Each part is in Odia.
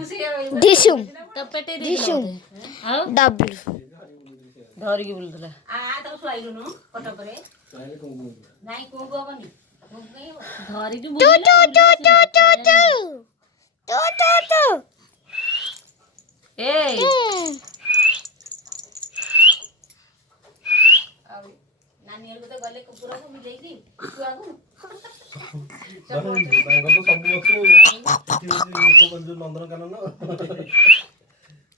ଢିସୁମ ତ ପେଟେଇ ଦେଇଥିଲା ଢିସୁମ ଆଉ ଡବ୍ଲୁ ଧରିକି ବୁଲୁଥିଲା ତାକୁ ଶୁଆଇଲୁନୁ କଟକରେ ନାଇଁ କୋଉ ହବନି ଧରିକି ଟୁ ବୁଲିଲା ଟୁ ଟୁ ଟୁ ଟୁ ଟୁ ଟୁ ଟୁ ଏଇ ଆଉ ନାନୀ ଘରକୁ ତ ଗଲେ କୁକୁରକୁ ମୁଁ ଦେଇକି ଛୁଆକୁ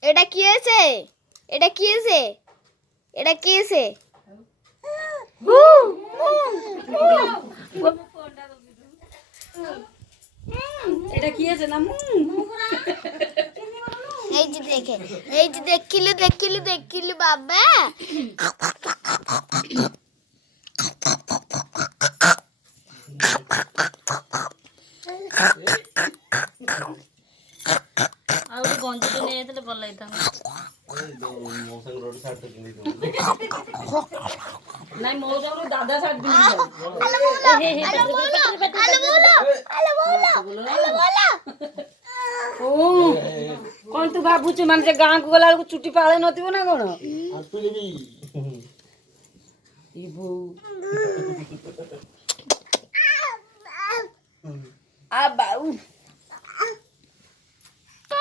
এটা কি আছে এটা কি আছে এটা কি আছে এটা কি আছে না এই যে দেখে এই যে দেখিলু দেখিলু দেখিলু বাবা ଆଉ ଗୋଟେ ଗଞ୍ଜିଟେ ନେଇ ଯାଇଥିଲେ ଭଲ ହେଇଥାନ୍ତା ନାଇଁ ମୋ ଯାଉ ଦାଦା ଶାଢୀ କଣ ତୁ ଭାବୁଛୁ ମାନେ ସେ ଗାଁକୁ ଗଲା ବେଳକୁ ଚୁଟି ପାଳେ ନଥିବ ନା କଣ ଏ ବୋଉ ଆ ବାଉ